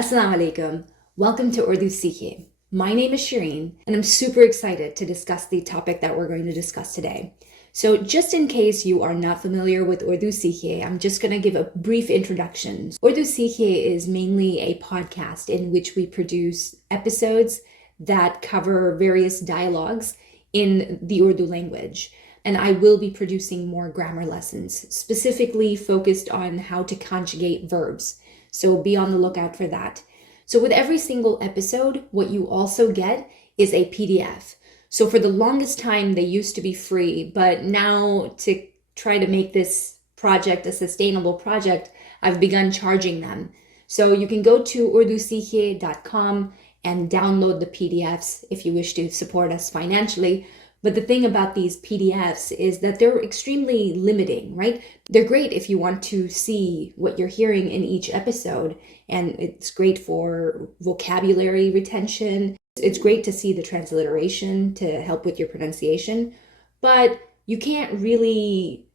Assalamu alaikum. Welcome to Urdu Seekhiye. My name is Shireen, and I'm super excited to discuss the topic that we're going to discuss today. So just in case you are not familiar with Urdu Seekhiye, I'm just going to give a brief introduction. Urdu Seekhiye is mainly a podcast in which we produce episodes that cover various dialogues in the Urdu language. And I will be producing more grammar lessons, specifically focused on how to conjugate verbs. So be on the lookout for that. So with every single episode, what you also get is a PDF. So for the longest time, they used to be free, but now to try to make this project a sustainable project, I've begun charging them. So you can go to urduseekhiye.com and download the PDFs if you wish to support us financially. But the thing about these PDFs is that they're extremely limiting, right? They're great if you want to see what you're hearing in each episode, and it's great for vocabulary retention. It's great to see the transliteration to help with your pronunciation, but you can't really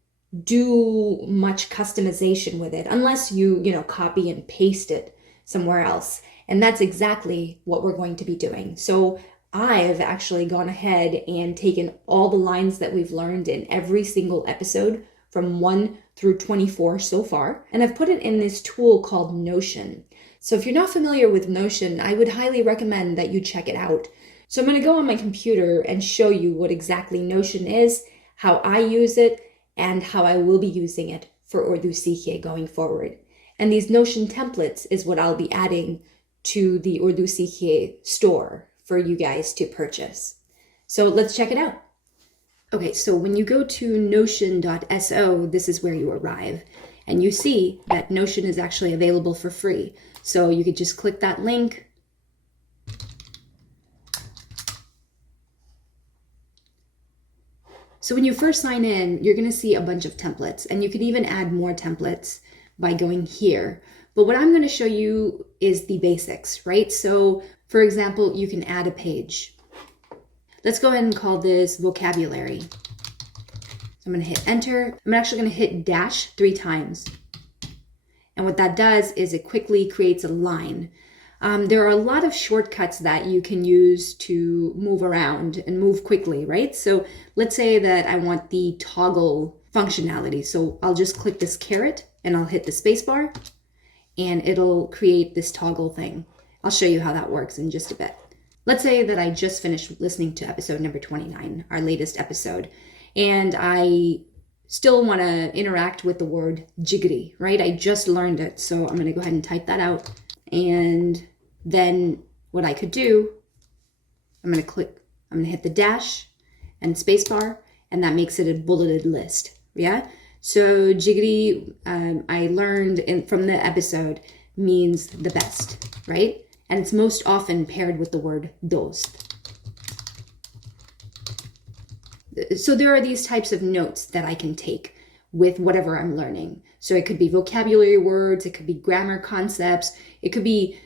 do much customization with it unless you copy and paste it somewhere else. And that's exactly what we're going to be doing. So I've actually gone ahead and taken all the lines that we've learned in every single episode from 1 through 24 so far, and I've put it in this tool called Notion. So if you're not familiar with Notion, I would highly recommend that you check it out. So I'm going to go on my computer and show you what exactly Notion is, how I use it, and how I will be using it for Urdu Seekhiye going forward. And these Notion templates is what I'll be adding to the Urdu Seekhiye store for you guys to purchase. So let's check it out. Okay, so when you go to notion.so, this is where you arrive. And you see that Notion is actually available for free. So you could just click that link. So when you first sign in, you're gonna see a bunch of templates, and you could even add more templates by going here. But what I'm gonna show you is the basics, right? So for example, you can add a page. Let's go ahead and call this vocabulary. So I'm going to hit enter. I'm actually going to hit dash 3 times. And what that does is it quickly creates a line. There are a lot of shortcuts that you can use to move around and move quickly, right? So let's say that I want the toggle functionality. So I'll just click this caret and I'll hit the space bar and it'll create this toggle thing. I'll show you how that works in just a bit. Let's say that I just finished listening to episode number 29, our latest episode, and I still want to interact with the word jiggity, right? I just learned it, so I'm going to go ahead and type that out. And then what I could do, I'm going to hit the dash and spacebar, and that makes it a bulleted list, yeah? So jiggity, I learned from the episode, means the best, right? And it's most often paired with the word dost. So there are these types of notes that I can take with whatever I'm learning. So it could be vocabulary words, it could be grammar concepts, it could be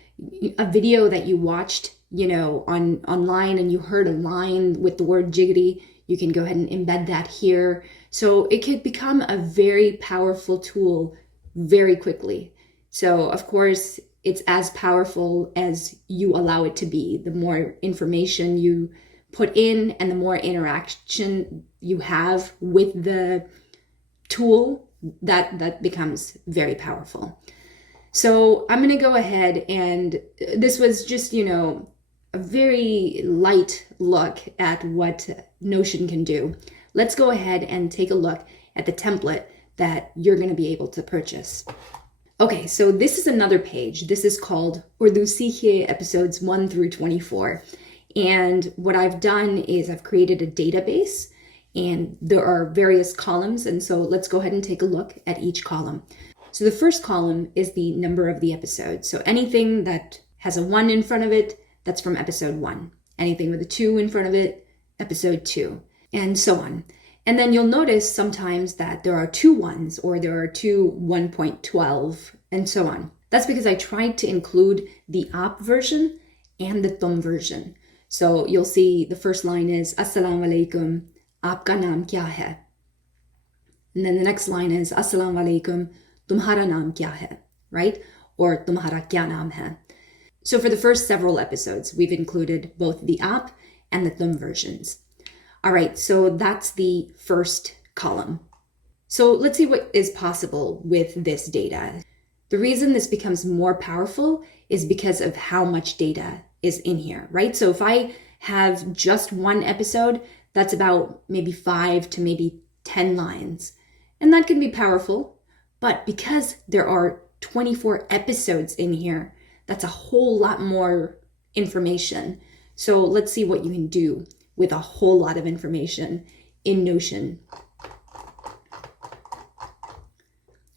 a video that you watched, online and you heard a line with the word jiggity. You can go ahead and embed that here. So it could become a very powerful tool very quickly. So of course, it's as powerful as you allow it to be. The more information you put in and the more interaction you have with the tool, that becomes very powerful. So I'm going to go ahead, and this was just, a very light look at what Notion can do. Let's go ahead and take a look at the template that you're going to be able to purchase. Okay, so this is another page. This is called Urdu Seekhiye episodes 1 through 24. And what I've done is I've created a database, and there are various columns. And so let's go ahead and take a look at each column. So the first column is the number of the episode. So anything that has a 1 in front of it, that's from episode 1. Anything with a 2 in front of it, episode 2, and so on. And then you'll notice sometimes that there are 2 1s or there are 2 1.12 and so on. That's because I tried to include the aap version and the tum version. So you'll see the first line is Assalamu alaikum, aapka naam kya hai? And then the next line is Assalamu alaikum, tumhara naam kya hai? Right? Or tumhara kya naam hai? So for the first several episodes, we've included both the app and the thumb versions. All right, so that's the first column. So let's see what is possible with this data. The reason this becomes more powerful is because of how much data is in here, right? So if I have just one episode, that's about maybe 5 to maybe 10 lines. And that can be powerful, but because there are 24 episodes in here, that's a whole lot more information. So let's see what you can do with a whole lot of information in Notion.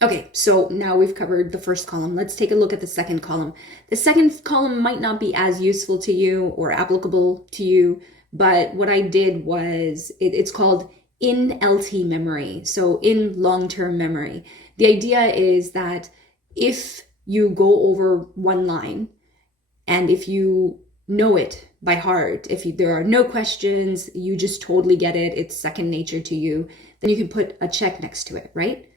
Okay, so now we've covered the first column. Let's take a look at the second column. The second column might not be as useful to you or applicable to you, but what I did was, it's called in LT memory, so in long-term memory. The idea is that if you go over one line and if you know it by heart, there are no questions, you just totally get it, it's second nature to you, then you can put a check next to it, right?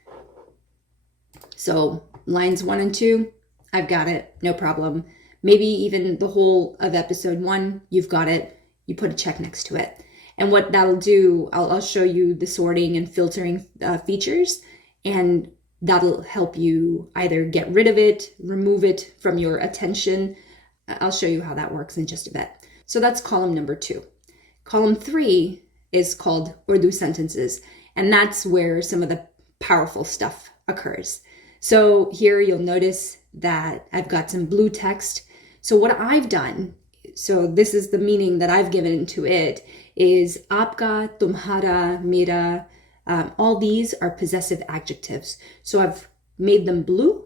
So lines 1 and 2, I've got it, no problem. Maybe even the whole of episode 1, you've got it, you put a check next to it. And what that'll do, I'll show you the sorting and filtering features, and that'll help you either get rid of it, remove it from your attention. I'll show you how that works in just a bit. So that's column number 2. Column 3 is called Urdu sentences, and that's where some of the powerful stuff occurs. So here you'll notice that I've got some blue text. So what I've done, so this is the meaning that I've given to it, is aapka, tumhara, mera, all these are possessive adjectives. So I've made them blue,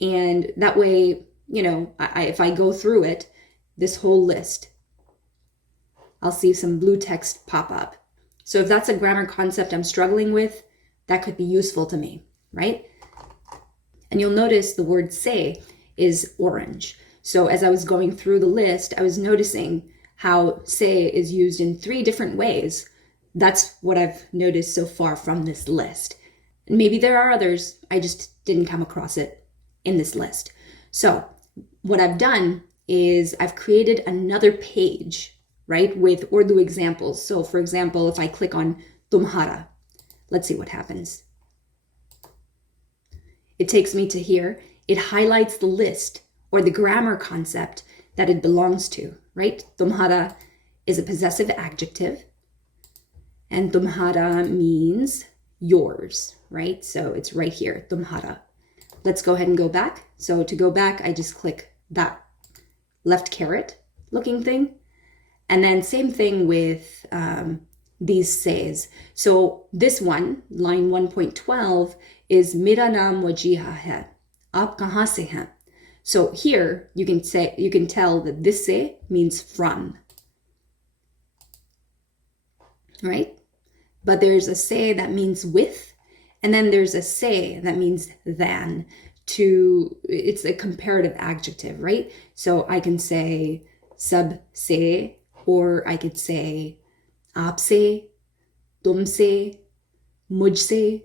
and that way, if I go through it, this whole list, I'll see some blue text pop up. So if that's a grammar concept I'm struggling with, that could be useful to me, right? And you'll notice the word say is orange. So as I was going through the list, I was noticing how say is used in 3 different ways. That's what I've noticed so far from this list. And maybe there are others, I just didn't come across it in this list. So what I've done is I've created another page, right, with Urdu examples. So for example, if I click on tumhara, let's see what happens. It takes me to here. It highlights the list or the grammar concept that it belongs to, right? Tumhara is a possessive adjective, and tumhara means yours, right? So it's right here, tumhara. Let's go ahead and go back. So to go back, I just click that left caret looking thing. And then same thing with these says. So this one, line 1.12, is Mera naam wajiha hai. Aap kahan se hain? So here you can tell that this say means from, right? But there's a say that means with, and then there's a say that means than. It's a comparative adjective, right? So I can say sab se, or I could say aap se, tum se, mujh se,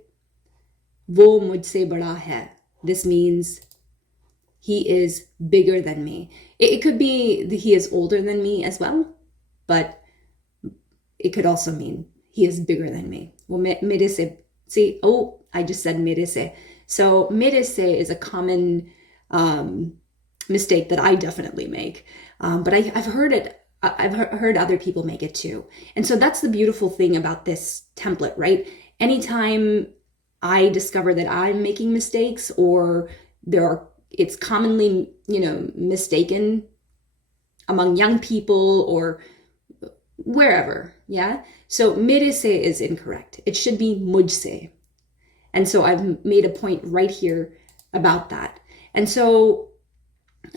wo mujhse bada hai. This means he is bigger than me. It could be that he is older than me as well, but it could also mean he is bigger than me. Well, mere se, see, I just said mere se. So mere se is a common mistake that I definitely make, but I've heard it. I've heard other people make it too. And so that's the beautiful thing about this template, right? Anytime I discover that I'm making mistakes, or it's commonly, mistaken among young people or wherever, yeah? So mere se is incorrect. It should be mujh se. And so I've made a point right here about that. And so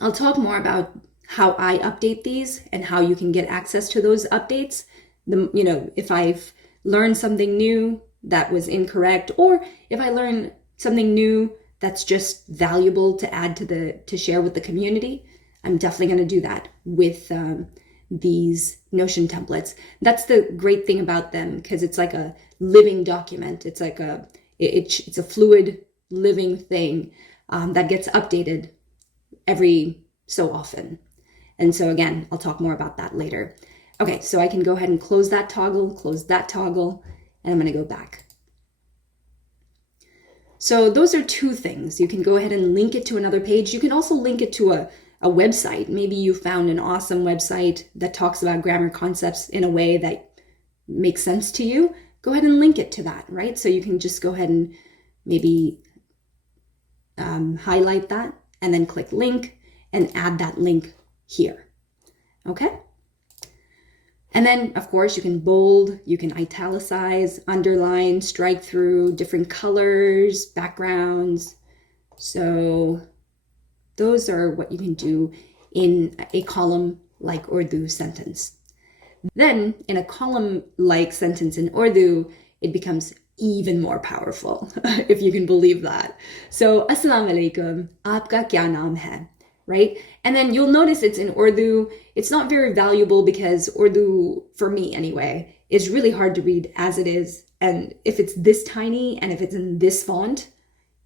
I'll talk more about how I update these and how you can get access to those updates. If I've learned something new that was incorrect, or if I learn something new that's just valuable to add to share with the community, I'm definitely going to do that with these Notion templates. That's the great thing about them, because it's like a living document. It's like it's a fluid, living thing that gets updated every so often. And so again, I'll talk more about that later. Okay, so I can go ahead and close that toggle, and I'm going to go back. So those are two things. You can go ahead and link it to another page. You can also link it to a website. Maybe you found an awesome website that talks about grammar concepts in a way that makes sense to you. Go ahead and link it to that, right? So you can just go ahead and maybe highlight that and then click link and add that link here. Okay? And then, of course, you can bold, you can italicize, underline, strike through, different colors, backgrounds. So those are what you can do in a column-like Urdu sentence. Then, in a column-like sentence in Urdu, it becomes even more powerful, if you can believe that. So, Assalamu alaikum, aapka kya naam hai? Right? And then you'll notice it's in Urdu. It's not very valuable because Urdu, for me anyway, is really hard to read as it is. And if it's this tiny and if it's in this font,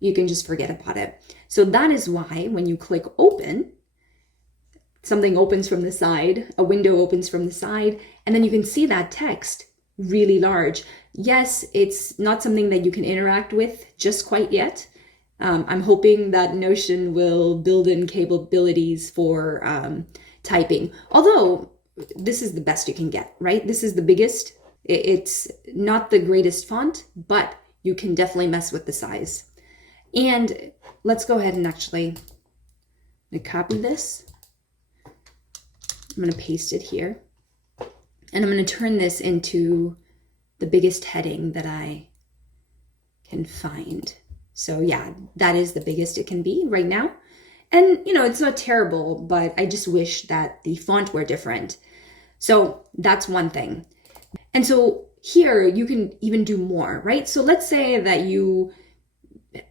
you can just forget about it. So that is why when you click open, something opens from the side, a window opens from the side, and then you can see that text really large. Yes, it's not something that you can interact with just quite yet. I'm hoping that Notion will build in capabilities for typing. Although this is the best you can get, right? This is the biggest. It's not the greatest font, but you can definitely mess with the size. And let's go ahead and actually copy this. I'm going to paste it here. And I'm going to turn this into the biggest heading that I can find. So yeah, that is the biggest it can be right now. And you know, it's not terrible, but I just wish that the font were different. So that's one thing. And so here you can even do more, right? So let's say that you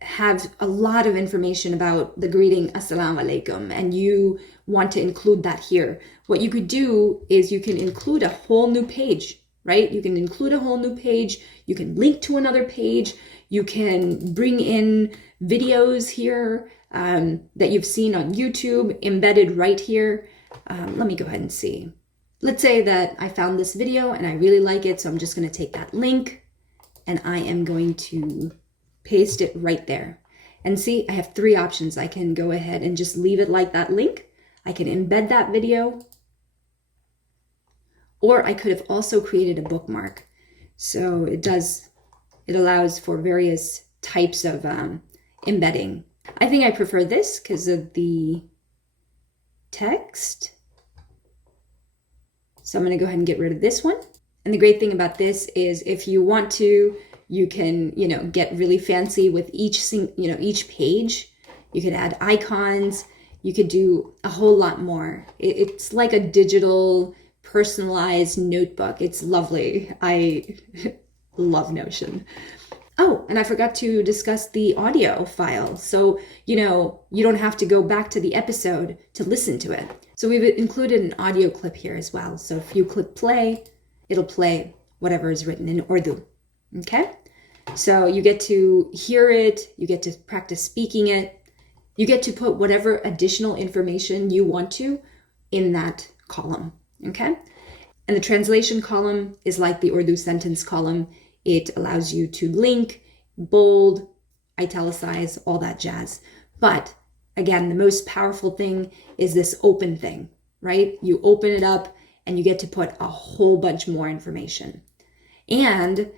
have a lot of information about the greeting Assalamu alaikum and you want to include that here. What you could do is you can include a whole new page, right? You can include a whole new page. You can link to another page. You can bring in videos here that you've seen on YouTube embedded right here. Let me go ahead and see. Let's say that I found this video and I really like it. So I'm just going to take that link and I am going to paste it right there. And see, I have three options. I can go ahead and just leave it like that link. I can embed that video. Or I could have also created a bookmark. So it allows for various types of embedding. I think I prefer this because of the text. So I'm going to go ahead and get rid of this one. And the great thing about this is if you want to, you can, get really fancy with each page. You could add icons. You could do a whole lot more. It's like a digital personalized notebook. It's lovely. I love Notion. Oh, and I forgot to discuss the audio file. So, you don't have to go back to the episode to listen to it. So we've included an audio clip here as well. So if you click play, it'll play whatever is written in Urdu. Okay? So you get to hear it, you get to practice speaking it, you get to put whatever additional information you want to in that column. Okay? And the translation column is like the Urdu sentence column. It allows you to link, bold, italicize, all that jazz. But again, the most powerful thing is this open thing, right? You open it up and you get to put a whole bunch more information. And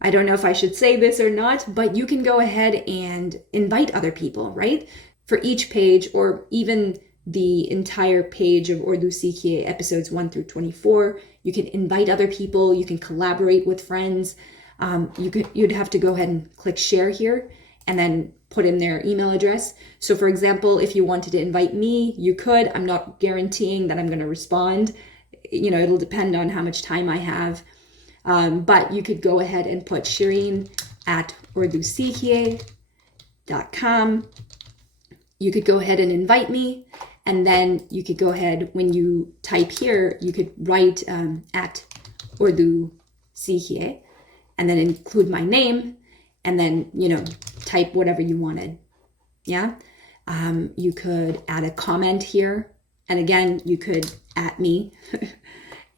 I don't know if I should say this or not, but you can go ahead and invite other people, right? For each page or even the entire page of Urdu Seekhiye episodes 1 through 24, you can invite other people, you can collaborate with friends. You'd have to go ahead and click share here and then put in their email address. So for example, if you wanted to invite me, you could. I'm not guaranteeing that I'm going to respond. It'll depend on how much time I have. But you could go ahead and put Shireen at urduseekhiye.com. You could go ahead and invite me. And then you could go ahead, when you type here, you could write at Urdu Seekhiye and then include my name and then, type whatever you wanted. Yeah. You could add a comment here And again, you could at me.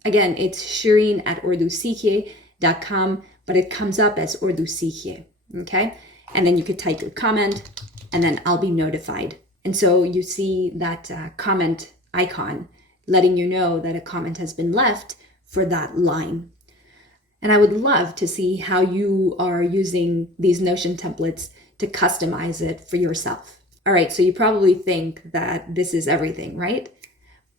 Again, it's Shireen at urduseekhiye.com, but it comes up as Urdu Seekhiye, okay? And then you could type your comment, and then I'll be notified. And so you see that comment icon letting you know that a comment has been left for that line. And I would love to see how you are using these Notion templates to customize it for yourself. All right, so you probably think that this is everything, right?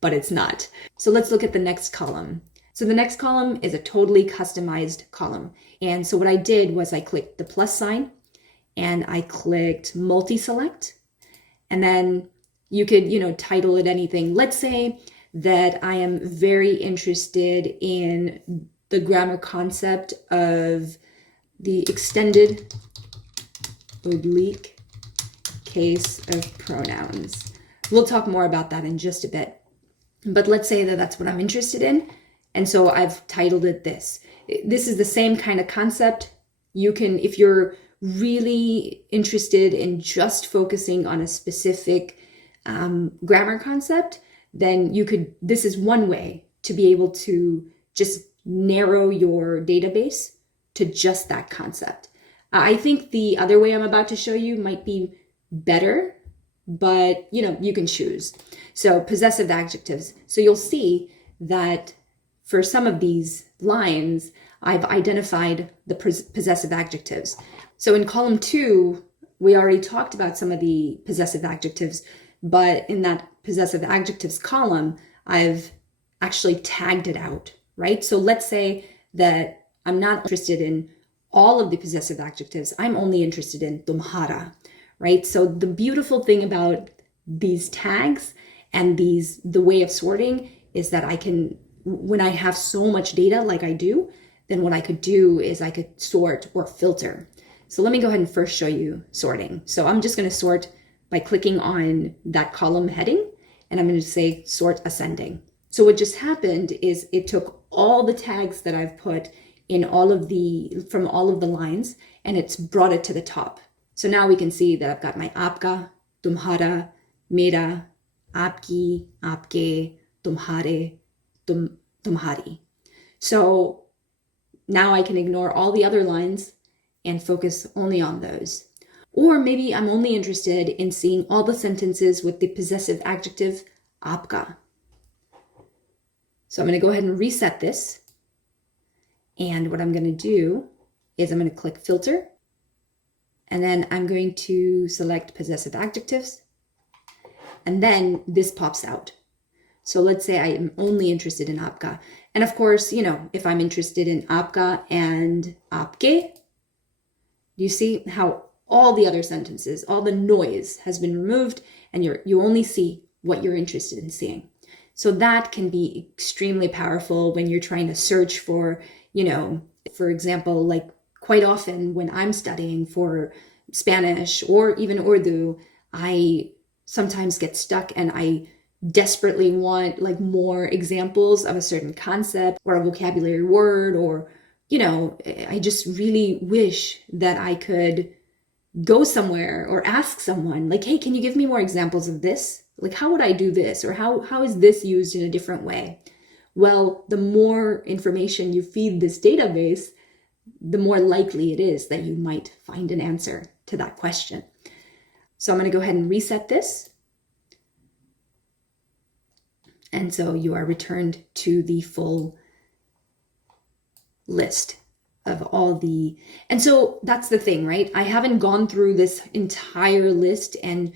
But it's not. So let's look at the next column. So the next column is a totally customized column. And so what I did was I clicked the plus sign and I clicked multi-select. And then you could, title it anything. Let's say that I am very interested in the grammar concept of the extended oblique case of pronouns. We'll talk more about that in just a bit. But let's say that that's what I'm interested in. And so I've titled it this. This is the same kind of concept. You can, if you're really interested in just focusing on a specific grammar concept, then this is one way to be able to just narrow your database to just that concept. I think the other way I'm about to show you might be better, but you can choose. So possessive adjectives. So you'll see that for some of these lines, I've identified the possessive adjectives. So in column 2, we already talked about some of the possessive adjectives, but in that possessive adjectives column, I've actually tagged it out, right? So let's say that I'm not interested in all of the possessive adjectives. I'm only interested in tumhara, right? So the beautiful thing about these tags and the way of sorting is that I can, when I have so much data like I do, then what I could do is I could sort or filter. So let me go ahead and first show you sorting. So I'm just going to sort by clicking on that column heading, and I'm going to say sort ascending. So what just happened is it took all the tags that I've put in from all of the lines, and it's brought it to the top. So now we can see that I've got my aapka, tumhara, mera, aapki, aapke, tumhare, tumhari. So now I can ignore all the other lines and focus only on those. Or maybe I'm only interested in seeing all the sentences with the possessive adjective aapka. So I'm going to go ahead and reset this. And what I'm going to do is I'm going to click filter. And then I'm going to select possessive adjectives. And then this pops out. So let's say I am only interested in aapka. And of course, if I'm interested in aapka and aapke, you see how all the other sentences, all the noise has been removed, and you only see what you're interested in seeing. So that can be extremely powerful when you're trying to search for, for example, like quite often when I'm studying for Spanish or even Urdu, I sometimes get stuck and I desperately want like more examples of a certain concept or a vocabulary word, or I just really wish that I could go somewhere or ask someone like, hey, can you give me more examples of this? Like, how would I do this? Or how is this used in a different way? Well, the more information you feed this database, the more likely it is that you might find an answer to that question. So I'm going to go ahead and reset this. And so you are returned to the full list of all the, and so that's the thing, right? I haven't gone through this entire list and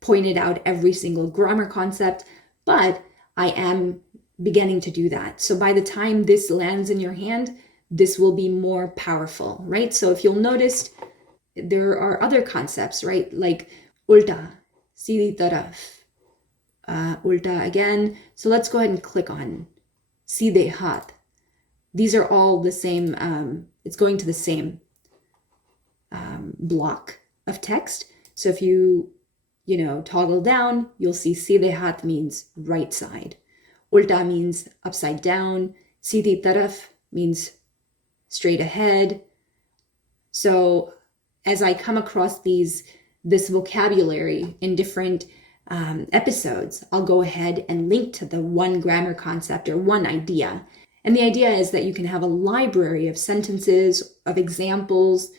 pointed out every single grammar concept, but I am beginning to do that. So by the time this lands in your hand, this will be more powerful, right? So if you'll notice, there are other concepts, right? Like ulta, seedhi taraf, ulta again. So let's go ahead and click on seedhe haath. These are all the same, it's going to the same block of text. So if you toggle down, you'll see seedhe haath means right side. Ulta means upside down. Seedhi taraf means straight ahead. So as I come across this vocabulary in different episodes, I'll go ahead and link to the one grammar concept or one idea. And the idea is that you can have a library of sentences, of examples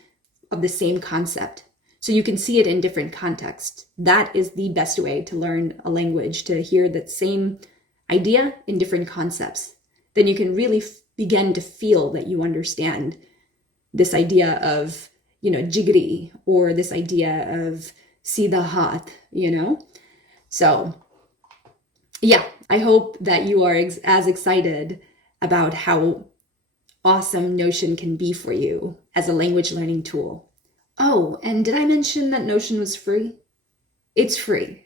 of the same concept. So you can see it in different contexts. That is the best way to learn a language, to hear that same idea in different concepts. Then you can really begin to feel that you understand this idea of, jigri, or this idea of sida hat, So yeah, I hope that you are as excited about how awesome Notion can be for you as a language learning tool. Oh, and did I mention that Notion was free? It's free.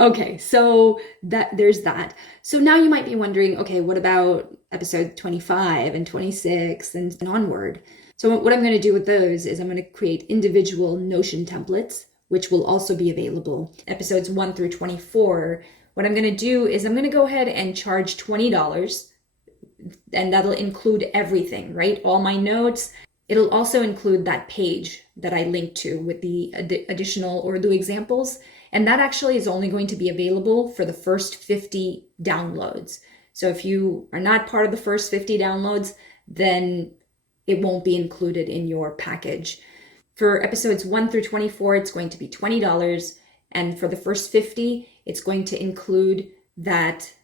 Okay, so there's that. So now you might be wondering, okay, what about episode 25 and 26 and onward? So what I'm going to do with those is I'm going to create individual Notion templates, which will also be available. Episodes 1 through 24, what I'm going to do is I'm going to go ahead and charge $20, and that'll include everything, right? All my notes. It'll also include that page that I linked to with the additional Urdu examples. And that actually is only going to be available for the first 50 downloads. So if you are not part of the first 50 downloads, then it won't be included in your package. For episodes 1 through 24, it's going to be $20. And for the first 50, it's going to include that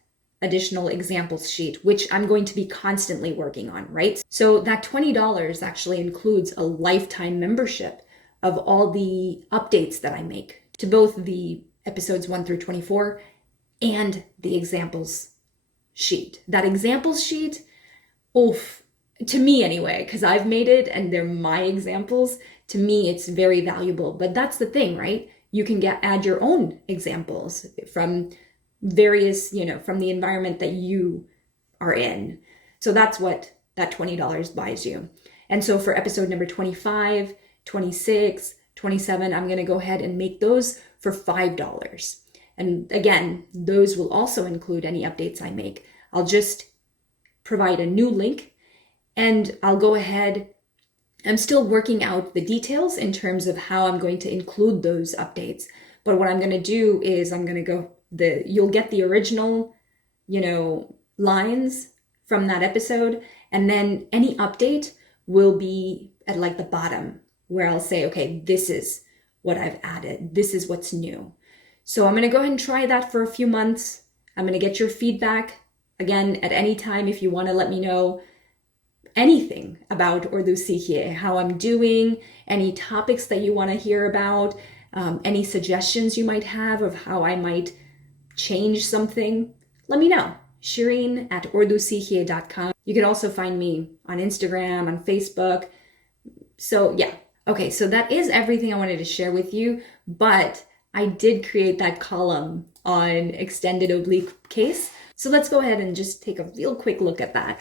additional examples sheet, which I'm going to be constantly working on, right? So that $20 actually includes a lifetime membership of all the updates that I make to both the episodes 1 through 24 and the examples sheet. That examples sheet, oof, to me anyway, because I've made it and they're my examples, to me it's very valuable. But that's the thing, right? You can add your own examples from various, from the environment that you are in. So that's what that $20 buys you. And so for episode number 25, 26, 27, I'm going to go ahead and make those for $5. And again, those will also include any updates I make. I'll just provide a new link and I'll go ahead. I'm still working out the details in terms of how I'm going to include those updates. But what I'm going to do is I'm going to you'll get the original, lines from that episode. And then any update will be at like the bottom where I'll say, okay, this is what I've added. This is what's new. So I'm going to go ahead and try that for a few months. I'm going to get your feedback again at any time if you want to let me know anything about Urdu Seekhiye, how I'm doing, any topics that you want to hear about, any suggestions you might have of how I might change something, let me know. Shireen at urduseekhiye.com. You can also find me on Instagram, on Facebook. So yeah. Okay, so that is everything I wanted to share with you, but I did create that column on extended oblique case. So let's go ahead and just take a real quick look at that.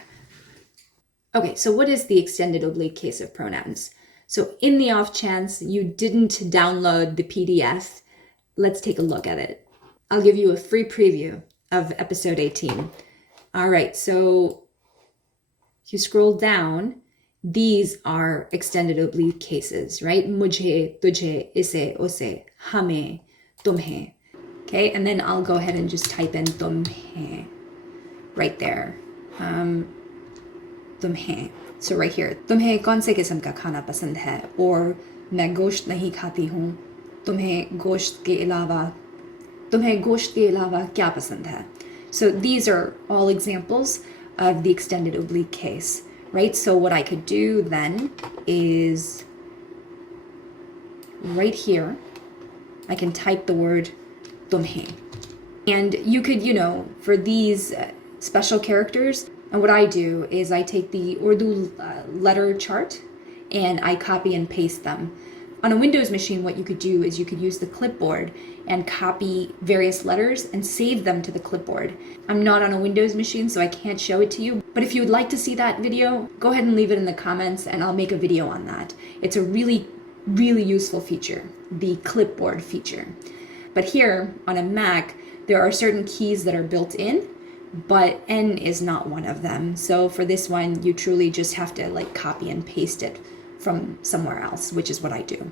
Okay, so what is the extended oblique case of pronouns? So in the off chance you didn't download the PDF, let's take a look at it. I'll give you a free preview of episode 18. All right, so if you scroll down, these are extended oblique cases, right? Mujhe, tujhe, ise, ose, hame, tumhe. Okay, and then I'll go ahead and just type in tumhe right there. Tumhe. So right here, तुम्हें कौन से किस्म का खाना पसंद है? और मैं गोश्त नहीं खाती हूँ. तुम्हें गोश्त के अलावा क्या पसंद है? So these are all examples of the extended oblique case, right? So what I could do then is right here, I can type the word tumhe. And you could, for these special characters, and what I do is I take the Urdu letter chart and I copy and paste them. On a Windows machine, what you could do is you could use the clipboard and copy various letters and save them to the clipboard. I'm not on a Windows machine, so I can't show it to you. But if you would like to see that video, go ahead and leave it in the comments and I'll make a video on that. It's a really, really useful feature, the clipboard feature. But here on a Mac, there are certain keys that are built in, but N is not one of them. So for this one, you truly just have to copy and paste it from somewhere else, which is what I do.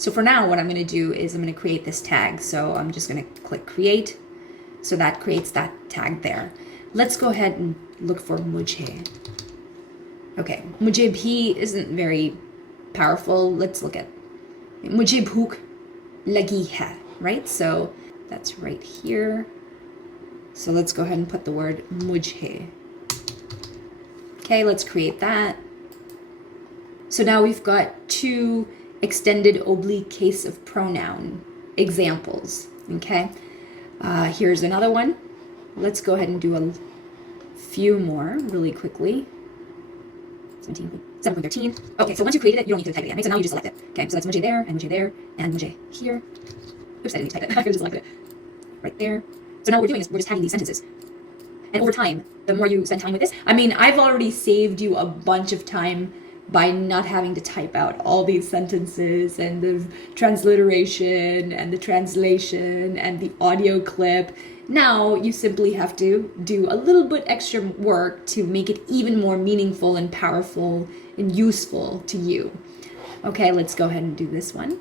So for now, what I'm going to do is I'm going to create this tag. So I'm just going to click create. So that creates that tag there. Let's go ahead and look for mujhe. Okay, mujhe bhi isn't very powerful. Let's look at mujhe bhook lagi hai, right? So that's right here. So let's go ahead and put the word mujhe. Okay, let's create that. So now we've got two extended oblique case of pronoun examples, okay? Here's another one. Let's go ahead and do a few more really quickly. 7.13. Okay, so once you created it, you don't need to type it again, right? So now you just select it. Okay, so that's mujhe there, and mujhe here. Oops, I didn't type it. I could have just selected it. Right there. So now what we're doing is we're just tagging these sentences. And over time, the more you spend time with this, I mean, I've already saved you a bunch of time by not having to type out all these sentences and the transliteration and the translation and the audio clip. Now you simply have to do a little bit extra work to make it even more meaningful and powerful and useful to you. Okay, let's go ahead and do this one.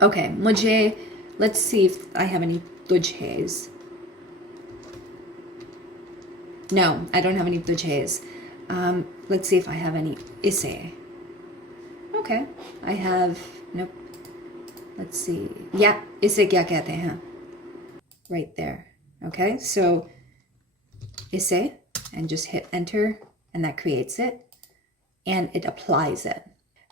Okay, mujhe, let's see if I have any tujhes. No, I don't have any tujhes. Let's see if I have any isse. Okay, I have, nope. Let's see. Yeah, isse kya kehte hain? Right there. Okay, so isse, and just hit enter, and that creates it, and it applies it.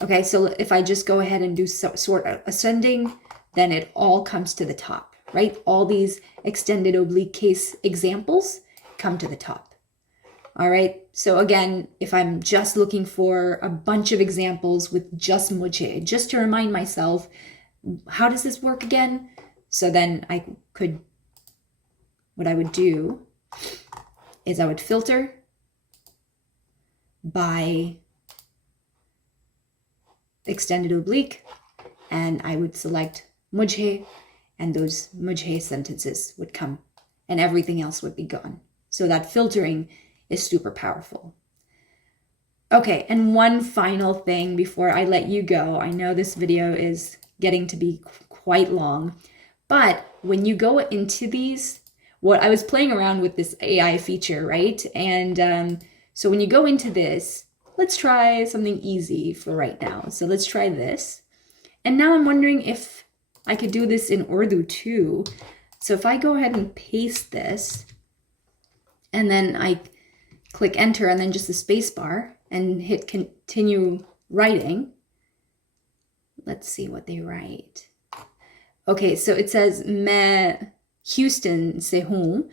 Okay, so if I just go ahead and do sort of ascending, then it all comes to the top, right? All these extended oblique case examples come to the top. All right, so again, if I'm just looking for a bunch of examples with just mujhe, just to remind myself, how does this work again? So then what I would do is I would filter by extended oblique, and I would select mujhe, and those mujhe sentences would come, and everything else would be gone. So that filtering is super powerful. Okay, and one final thing before I let you go. I know this video is getting to be quite long, but when you go into these, what I was playing around with this AI feature, right? And so when you go into this, let's try something easy for right now. So let's try this. And now I'm wondering if I could do this in Urdu too. So if I go ahead and paste this, and then I click enter and then just the space bar and hit continue writing. Let's see what they write. Okay, so it says, मैं Houston से हूँ,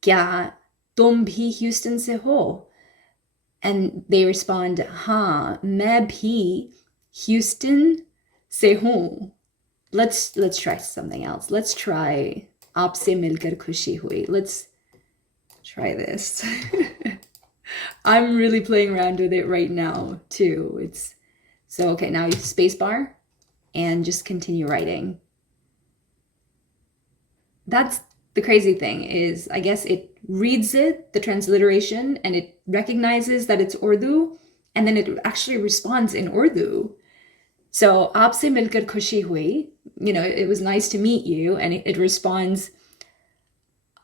क्या तुम भी Houston से हो? And they respond, हाँ, मैं भी Houston से हूँ. Let's try something else. Let's try आपसे मिलकर खुशी हुई. Let's try this. I'm really playing around with it right now too. So okay, now you space bar and just continue writing. That's the crazy thing is, I guess it reads it, the transliteration, and it recognizes that it's Urdu, and then it actually responds in Urdu. So aapse milkar khushi hui, it was nice to meet you, and it responds,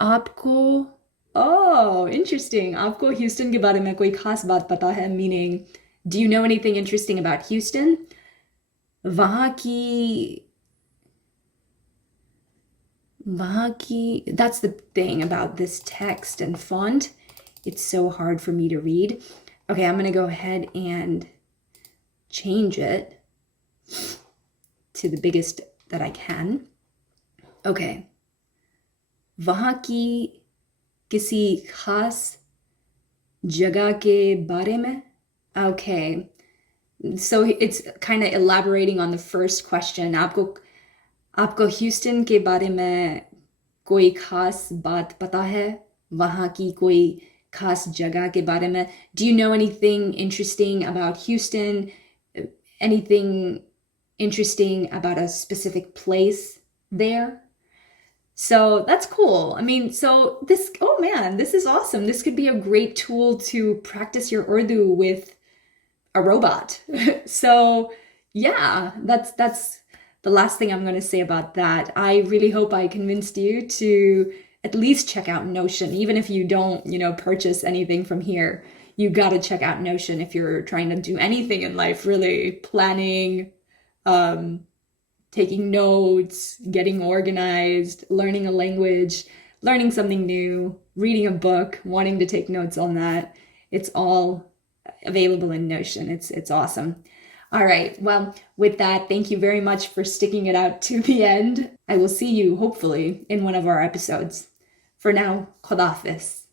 aapko, oh, interesting. Aapko Houston ke baare mein koi khas baat pata hai? Meaning, do you know anything interesting about Houston? Wahan ki, that's the thing about this text and font. It's so hard for me to read. Okay, I'm going to go ahead and change it to the biggest that I can. Okay. Wahan ki किसी खास जगह के बारे में? Okay, so it's kind of elaborating on the first question. आपको Houston के बारे में कोई खास बात पता है? वहाँ की कोई खास जगह के बारे में? Do you know anything interesting about Houston? Anything interesting about a specific place there? So that's cool. I mean, so this, oh man, this is awesome. This could be a great tool to practice your Urdu with a robot. So, yeah, that's the last thing I'm going to say about that. I really hope I convinced you to at least check out Notion, even if you don't, purchase anything from here. You got to check out Notion if you're trying to do anything in life, really planning, um, taking notes, getting organized, learning a language, learning something new, reading a book, wanting to take notes on that. It's all available in Notion. It's awesome. All right. Well, with that, thank you very much for sticking it out to the end. I will see you hopefully in one of our episodes. For now, Khodafis.